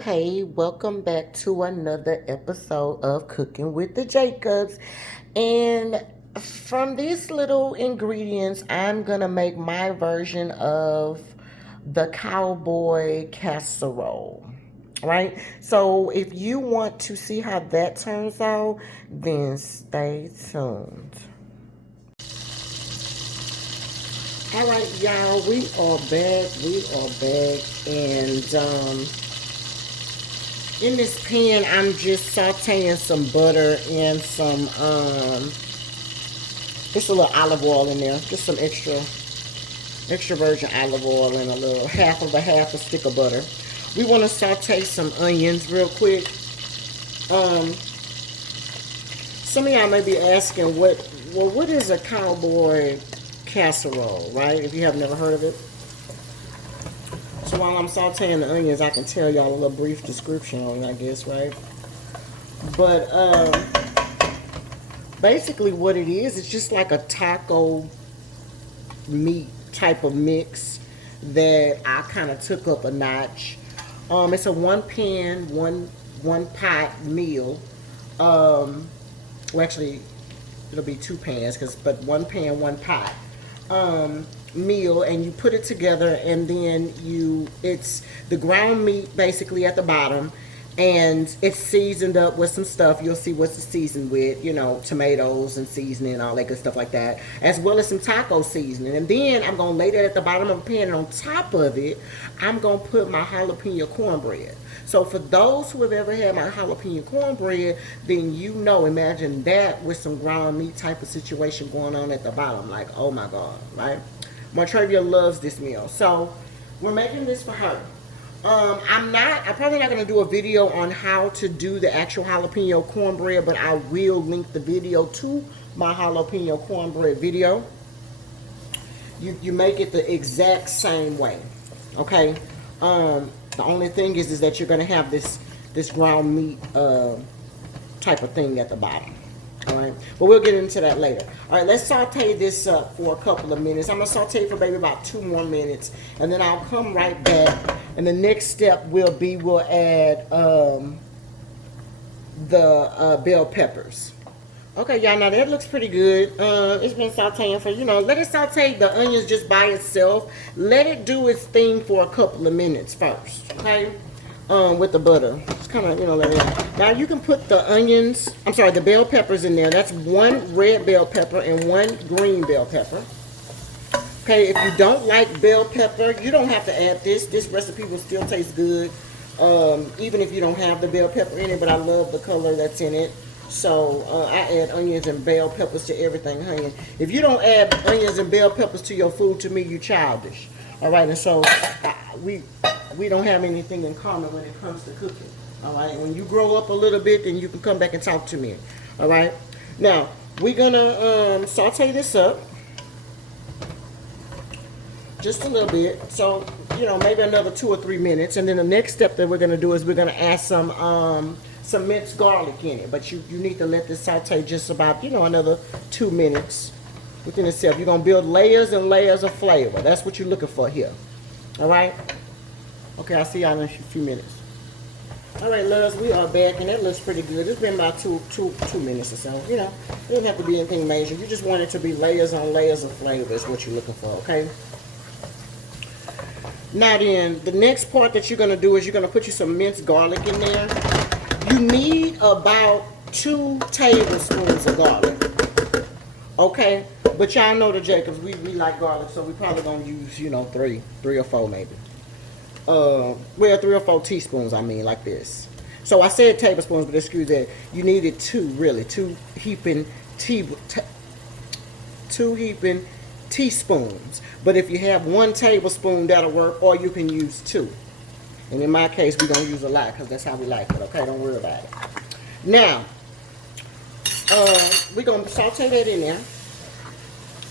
Hey, welcome back to another episode of Cooking with the Jacobs. And from these little ingredients, I'm going to make my version of the cowboy casserole. Right? So if you want to see how that turns out, then stay tuned. All right, y'all, we are back. And in this pan, I'm just sauteing some butter and some, just a little olive oil in there. Just some extra virgin olive oil and a little half a stick of butter. We want to saute some onions real quick. Some of y'all may be asking, what is a cowboy casserole, right? If you have never heard of it. So while I'm sauteing the onions, I can tell y'all a little brief description on it, I guess, right? But basically what it is, it's just like a taco meat type of mix that I kind of took up a notch. It's a one pan, one pot meal. Well, actually, it'll be two pans, but one pan, one pot. Meal, and you put it together, and then it's the ground meat basically at the bottom, and it's seasoned up with some stuff. You'll see what's seasoned with, tomatoes and seasoning, all that good stuff like that, as well as some taco seasoning. And then I'm gonna lay that at the bottom of the pan, and on top of it, I'm gonna put my jalapeno cornbread. So for those who have ever had my jalapeno cornbread, then imagine that with some ground meat type of situation going on at the bottom. Like, oh my God, right? Montravia loves this meal. So we're making this for her. I'm probably not going to do a video on how to do the actual jalapeno cornbread, but I will link the video to my jalapeno cornbread video. You make it the exact same way, okay? The only thing is that you're going to have this ground meat type of thing at the bottom. All right, but we'll get into that later. All right, let's saute this up for a couple of minutes. I'm going to saute for maybe about 2 more minutes, and then I'll come right back. And the next step will be we'll add the bell peppers. Okay, y'all, now that looks pretty good. It's been sauteing for, let it saute the onions just by itself. Let it do its thing for a couple of minutes first, okay? With the butter. Just kind of, let it. Now you can put the bell peppers in there. That's 1 red bell pepper and 1 green bell pepper. Okay, if you don't like bell pepper, you don't have to add this. This recipe will still taste good, even if you don't have the bell pepper in it, but I love the color that's in it. So I add onions and bell peppers to everything, honey. If you don't add onions and bell peppers to your food, to me, you childish. All right, and so we don't have anything in common when it comes to cooking. All right, when you grow up a little bit, then you can come back and talk to me. All right, now we're gonna saute this up just a little bit. So maybe another 2 or 3 minutes, and then the next step that we're gonna do is we're gonna add some minced garlic in it. But you need to let this saute just about another 2 minutes within itself. You're gonna build layers and layers of flavor. That's what you're looking for here. All right. Okay, I'll see y'all in a few minutes. All right, loves, we are back, and that looks pretty good. It's been about two minutes or so. It doesn't have to be anything major. You just want it to be layers on layers of flavor is what you're looking for, okay? Now then, the next part that you're going to do is you're going to put you some minced garlic in there. You need about 2 tablespoons of garlic, okay? But y'all know the Jacobs, we like garlic, so we probably going to use, 3 or 4 maybe. 3 or 4 teaspoons, like this. So I said tablespoons, but excuse that. You needed 2, really. 2 heaping teaspoons. But if you have 1 tablespoon, that'll work, or you can use 2. And in my case, we're going to use a lot because that's how we like it, okay? Don't worry about it. Now, we're going to saute that in there,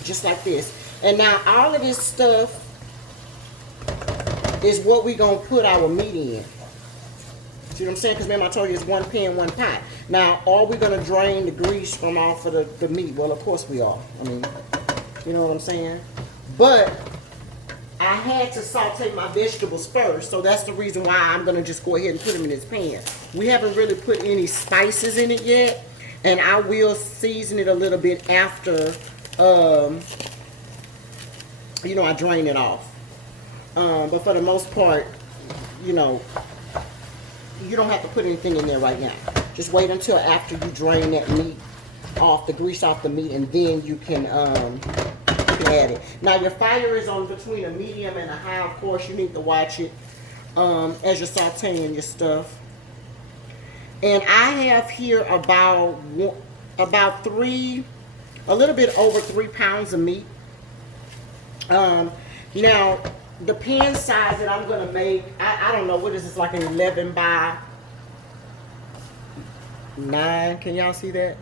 just like this. And now all of this stuff is what we're going to put our meat in. See what I'm saying? Because remember I told you it's 1 pan, 1 pot. Now, are we going to drain the grease from off of the meat? Well, of course we are. You know what I'm saying? But I had to saute my vegetables first, so that's the reason why I'm gonna just go ahead and put them in this pan. We haven't really put any spices in it yet, and I will season it a little bit after, you know, I drain it off. But for the most part, you know, you don't have to put anything in there right now. Just wait until after you drain that meat off, the grease off the meat, and then you can add it. Now your fire is on between a medium and a high. Of course, you need to watch it as you're sauteing your stuff. And I have here about a little bit over 3 pounds of meat. Now the pan size that I'm gonna make, I don't know what is this, like an 11 by 9. Can y'all see that?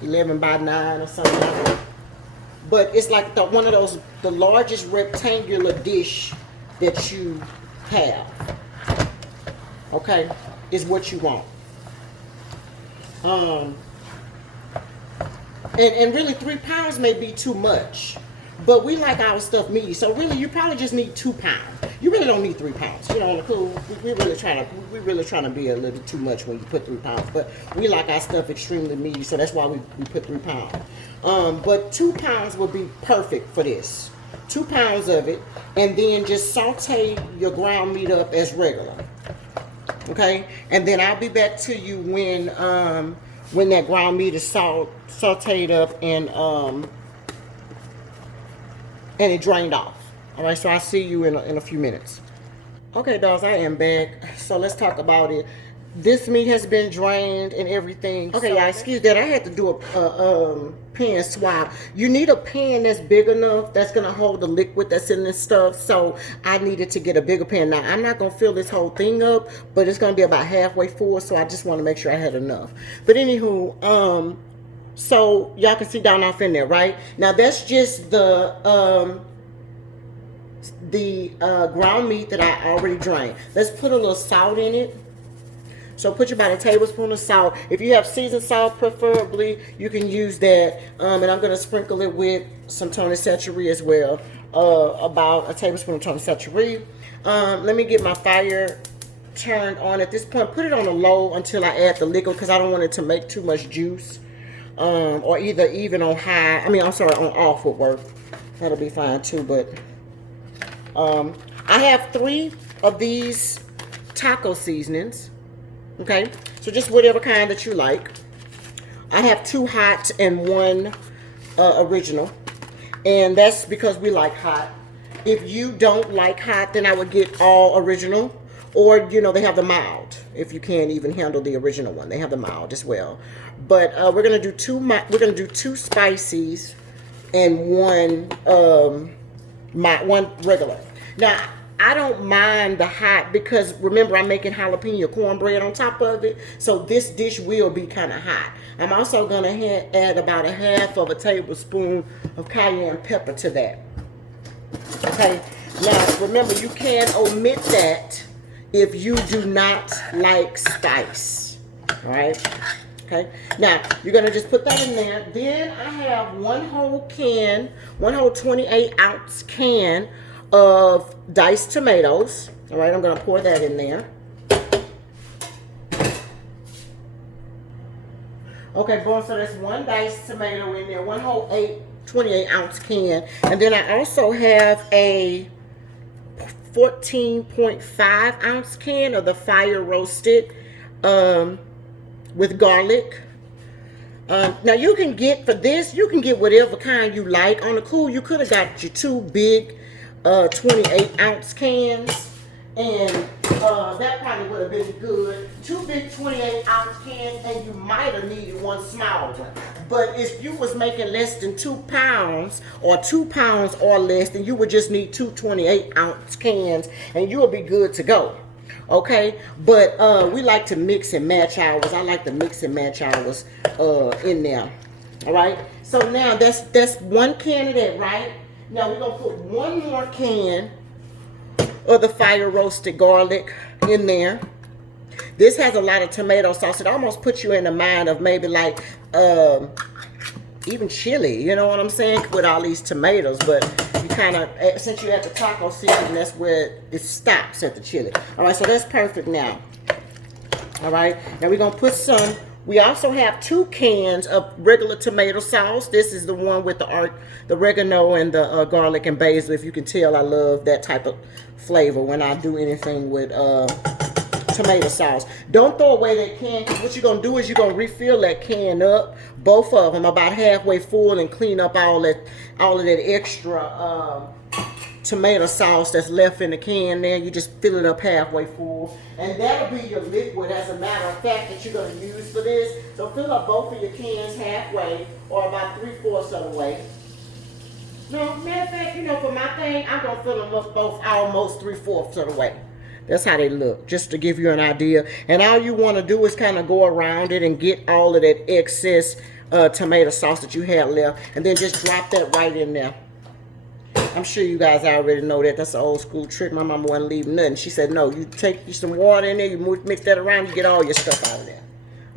11 by 9 or something like that. But it's like one of those, the largest rectangular dish that you have, okay, is what you want. And really 3 pounds may be too much, but we like our stuff meaty, so really you probably just need 2 pounds. You really don't need 3 pounds. You know, on the cool, we're really trying to be a little too much when you put 3 pounds, but we like our stuff extremely meaty, so that's why we put 3 pounds. But 2 pounds would be perfect for this. 2 pounds of it, and then just saute your ground meat up as regular. Okay, and then I'll be back to you when that ground meat is sauteed up and it drained off. All right, so I'll see you in a few minutes. Okay, dolls, I am back. So let's talk about it. This meat has been drained and everything. Okay, y'all, excuse that. I had to do a pan swap. You need a pan that's big enough that's gonna hold the liquid that's in this stuff. So I needed to get a bigger pan. Now I'm not gonna fill this whole thing up, but it's gonna be about halfway full. So I just want to make sure I had enough. But anywho, so y'all can see down off in there, right? Now that's just the ground meat that I already drained. Let's put a little salt in it. So put about a tablespoon of salt. If you have seasoned salt, preferably, you can use that. And I'm going to sprinkle it with some Tony Chachere as well. About a tablespoon of Tony Chachere. Let me get my fire turned on at this point. Put it on a low until I add the liquid because I don't want it to make too much juice. Or either even on high. I mean, I'm sorry, on off would work. That'll be fine too. But I have 3 of these taco seasonings. Okay, so just whatever kind that you like. I have 2 hot and 1 original, and that's because we like hot. If you don't like hot, then I would get all original, or you know they have the mild. If you can't even handle the original one, they have the mild as well. But we're gonna do 2. We're gonna do 2 spices and 1 1 regular. Now I don't mind the hot because remember I'm making jalapeno cornbread on top of it, so this dish will be kind of hot. I'm also gonna add about a half of a tablespoon of cayenne pepper to that. Okay, now remember you can omit that if you do not like spice. All right. Okay, now you're gonna just put that in there. Then I have one whole 28-ounce can of diced tomatoes. All right, I'm gonna pour that in there. Okay, boom, so that's 1 diced tomato in there, 1 whole 28-ounce can. And then I also have a 14.5-ounce can of the fire roasted with garlic. Now you can get, for this, you can get whatever kind you like. On the cool, you could have got your 2 big 28-ounce cans, and that probably would have been good. 2 big 28-ounce cans, and you might have needed 1 smaller one. But if you was making less than 2 pounds or 2 pounds or less, then you would just need 2 28-ounce cans, and you will be good to go. Okay, but we like to mix and match ours. I like to mix and match ours in there. All right, so now that's 1 can of that, right? Now we're gonna put 1 more can of the fire roasted garlic in there. This has a lot of tomato sauce. It almost puts you in the mind of maybe like even chili, you know what I'm saying, with all these tomatoes. But you kind of, since you're at the taco season, that's where it stops, at the chili. All right, so that's perfect now. All right, now we're gonna put some. We also have 2 cans of regular tomato sauce. This is the one with the oregano and the garlic and basil. If you can tell, I love that type of flavor when I do anything with tomato sauce. Don't throw away that can, because what you're going to do is you're going to refill that can up, both of them, about halfway full, and clean up all of that extra tomato sauce that's left in the can there. You just fill it up halfway full, and that'll be your liquid, as a matter of fact, that you're going to use for this. So fill up both of your cans halfway, or about 3/4 of the way. No, matter of fact, you know, for my thing, I'm going to fill them up both almost 3/4 of the way. That's how they look, just to give you an idea. And all you want to do is kind of go around it and get all of that excess tomato sauce that you had left, and then just drop that right in there. I'm sure you guys already know that. That's an old school trick. My mama wouldn't leave nothing. She said, no, you take some water in there, you mix that around, you get all your stuff out of there.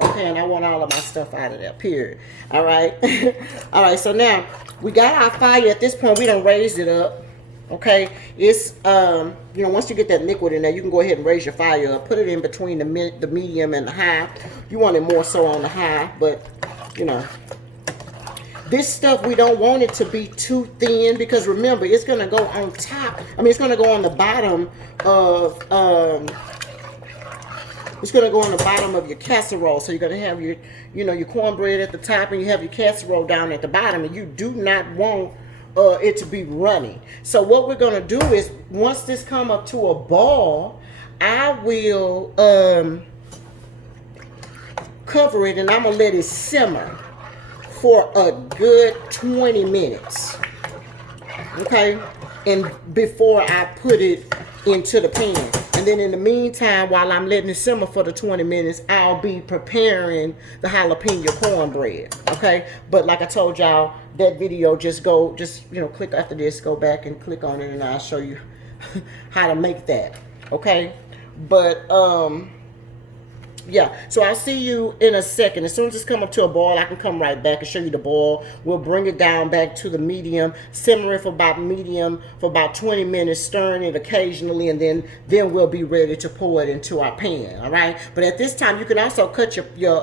Okay, and I want all of my stuff out of there, period. All right. All right, so now we got our fire. At this point, we done raised it up. Okay, it's, you know, once you get that liquid in there, you can go ahead and raise your fire up. Put it in between the medium and the high. You want it more so on the high, but, you know. This stuff, we don't want it to be too thin, because remember, it's going to go on top. I mean, it's going to go on the bottom of, it's going to go on the bottom of your casserole. So you're going to have your, you know, your cornbread at the top, and you have your casserole down at the bottom, and you do not want it to be runny. So what we're going to do is, once this come up to a ball, I will cover it, and I'm going to let it simmer for a good 20 minutes, okay, and before I put it into the pan. And then in the meantime, while I'm letting it simmer for the 20 minutes, I'll be preparing the jalapeno cornbread, okay? But like I told y'all, that video, just you know, click after this, go back and click on it, and I'll show you how to make that, okay? But yeah, so I'll see you in a second. As soon as it's come up to a boil, I can come right back and show you the boil. We'll bring it down back to the medium, simmer it for about 20 minutes, stirring it occasionally, and then we'll be ready to pour it into our pan, all right? But at this time, you can also cut your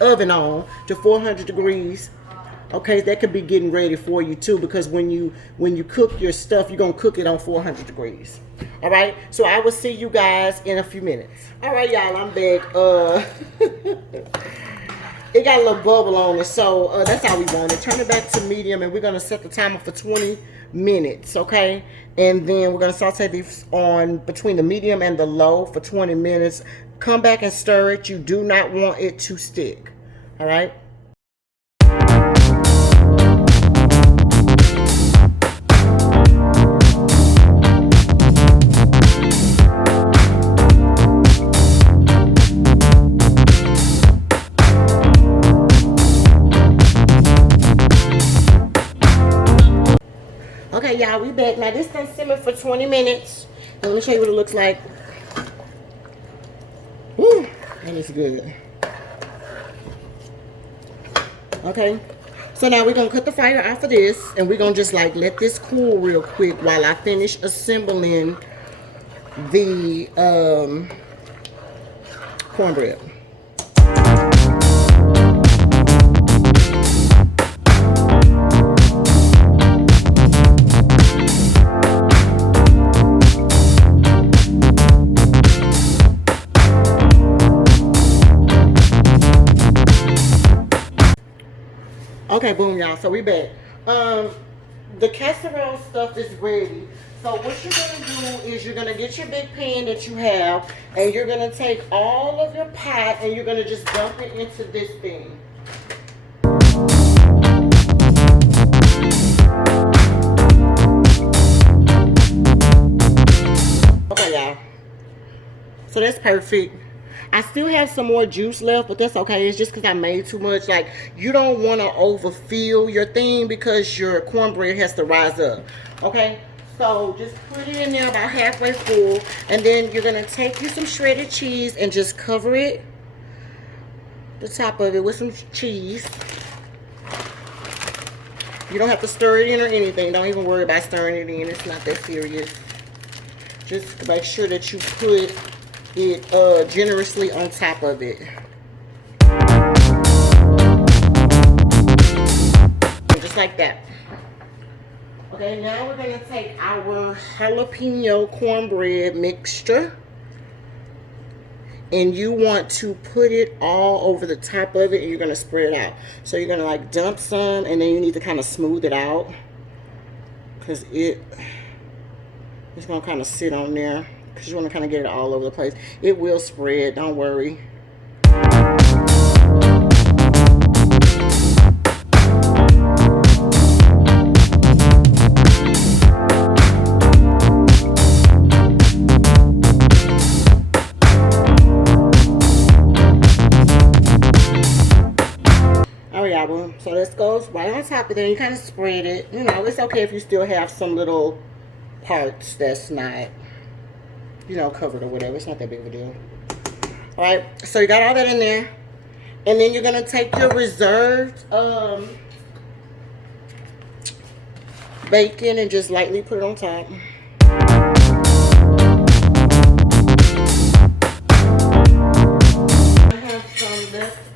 oven on to 400 degrees. Okay, that could be getting ready for you too, because when you cook your stuff, you're gonna cook it on 400 degrees. All right, so I will see you guys in a few minutes. All right, y'all, I'm back. It got a little bubble on it, so that's how we want it. Turn it back to medium, and we're gonna set the timer for 20 minutes, okay? And then we're gonna saute these on between the medium and the low for 20 minutes. Come back and stir it. You do not want it to stick. All right. Okay, y'all, we back. Now, this done simmer for 20 minutes. Let me show you what it looks like. Woo, that is good. Okay, so now we're going to cut the fire off of this, and we're going to just, like, let this cool real quick while I finish assembling the cornbread. Okay, boom, y'all. So we back. The casserole stuff is ready. So what you're gonna do is you're gonna get your big pan that you have, and you're gonna take all of your pot, and you're gonna just dump it into this thing. Okay, y'all. So that's perfect. I still have some more juice left, but that's okay. It's just because I made too much. Like, you don't want to overfill your thing because your cornbread has to rise up. Okay? So just put it in there about halfway full. And then you're going to take you some shredded cheese and just cover it, the top of it, with some cheese. You don't have to stir it in or anything. Don't even worry about stirring it in. It's not that serious. Just make sure that you put it generously on top of it. Just like that. Okay, now we're going to take our jalapeno cornbread mixture. And you want to put it all over the top of it, and you're going to spread it out. So you're going to like dump some, and then you need to kind of smooth it out. Because it's going to kind of sit on there. Because you want to kind of get it all over the place. It will spread, don't worry. So this goes right on top of there. You kind of spread it. You know, it's okay if you still have some little parts that's not, you know, covered or whatever. It's not that big of a deal. All right. So you got all that in there. And then you're going to take your reserved bacon and just lightly put it on top.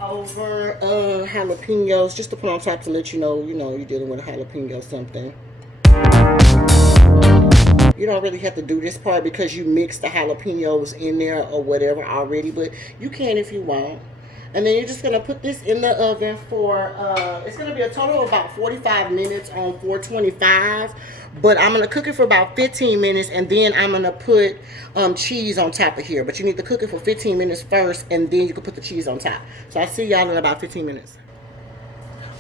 Over jalapenos just to put on top to let you know you're dealing with a jalapeno something. You don't really have to do this part because you mix the jalapenos in there or whatever already, but you can if you want. And then you're just going to put this in the oven for, it's going to be a total of about 45 minutes on 425. But I'm going to cook it for about 15 minutes, and then I'm going to put cheese on top of here. But you need to cook it for 15 minutes first, and then you can put the cheese on top. So I'll see y'all in about 15 minutes.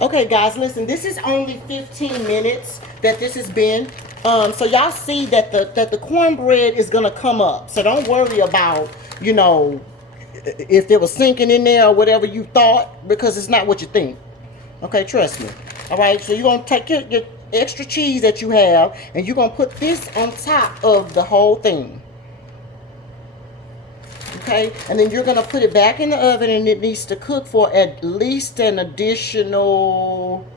Okay, guys, listen. This is only 15 minutes that this has been. So y'all see that the cornbread is going to come up. So don't worry about, you know, if it was sinking in there or whatever you thought, because it's not what you think. Okay, trust me. All right, so you're going to take your extra cheese that you have, and you're going to put this on top of the whole thing. Okay, and then you're going to put it back in the oven, and it needs to cook for at least an additional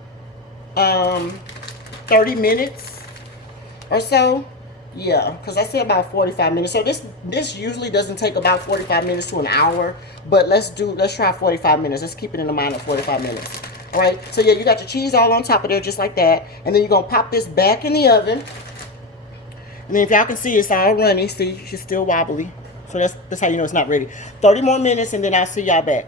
30 minutes or so. Yeah, because I said about 45 minutes. So this usually doesn't take about 45 minutes to an hour, but let's try 45 minutes. Let's keep it in the mind of 45 minutes. All right, so yeah, you got your cheese all on top of there just like that, and then you're gonna pop this back in the oven. And then if y'all can see, it's all runny. See, she's still wobbly. So that's how you know it's not ready. 30 more minutes, and then I'll see y'all back.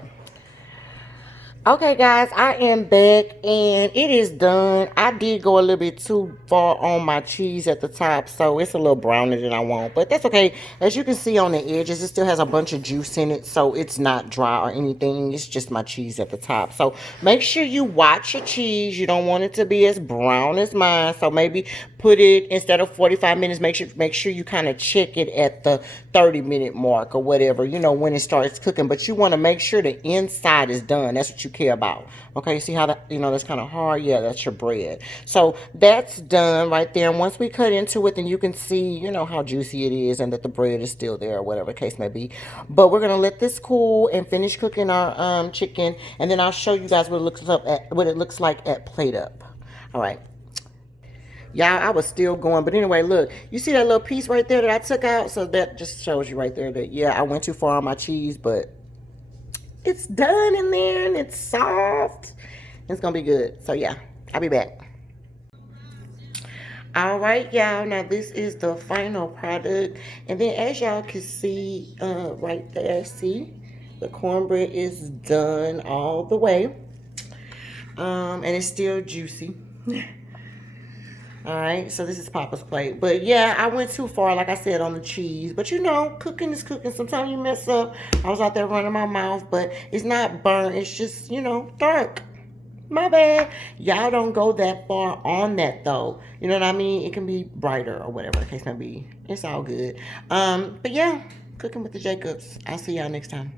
Okay, guys, I am back, and it is done. I did go a little bit too far on my cheese at the top, so it's a little browner than I want, but that's okay. As you can see on the edges, it still has a bunch of juice in it, so it's not dry or anything. It's just my cheese at the top. So make sure you watch your cheese. You don't want it to be as brown as mine, so maybe put it, instead of 45 minutes, make sure you kind of check it at the 30-minute mark or whatever, you know, when it starts cooking. But you want to make sure the inside is done. That's what you care about. Okay, see how that, you know, that's kind of hard? Yeah, that's your bread. So that's done right there. And once we cut into it, then you can see, you know, how juicy it is and that the bread is still there or whatever the case may be. But we're going to let this cool and finish cooking our chicken, and then I'll show you guys what it looks like at plate up. All right. Y'all, I was still going. But anyway, look. You see that little piece right there that I took out? So that just shows you right there that, yeah, I went too far on my cheese. But it's done in there, and it's soft. It's going to be good. So, yeah, I'll be back. All right, y'all. Now, this is the final product. And then, as y'all can see right there, see? The cornbread is done all the way. And it's still juicy. All right, so this is Papa's plate. But yeah, I went too far, like I said, on the cheese. But you know, cooking is cooking. Sometimes you mess up. I was out there running my mouth, but it's not burnt. It's just, you know, dark. My bad. Y'all don't go that far on that, though. You know what I mean? It can be brighter or whatever the case may be. It's all good. But yeah, cooking with the Jacobs. I'll see y'all next time.